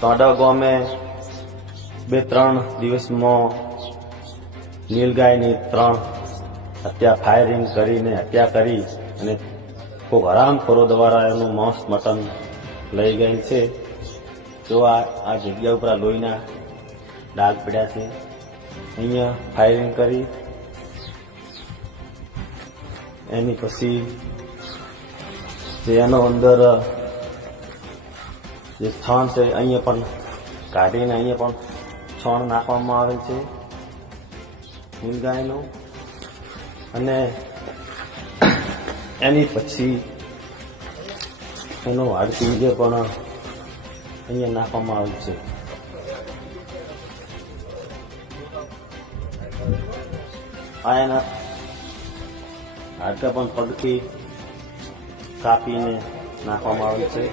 તોડા ગામે 2-3 દિવસમાં નીલગાયની 3 હત્યા ફાયરિંગ કરીને હત્યા કરી અને ખૂબ હરામખોરો દ્વારા એનું માંસ મટન લઈ ગયેલ છે. જો આ જગ્યા ઉપર આ લોહીના ડાઘ પડ્યા છે. અહીંયા ફાયરિંગ કરી એની પછી જે એનો અંદર જે છાણ છે અહીંયા પણ કાઢીને અહીંયા પણ છાણ નાખવામાં આવેલ છે નીલગાયનું. અને એની પછી એનો હાડપિંજર પણ અહીંયા નાખવામાં આવેલ છે. આ એના હાડકા પણ પગથી કાપીને નાખવામાં આવેલ છે.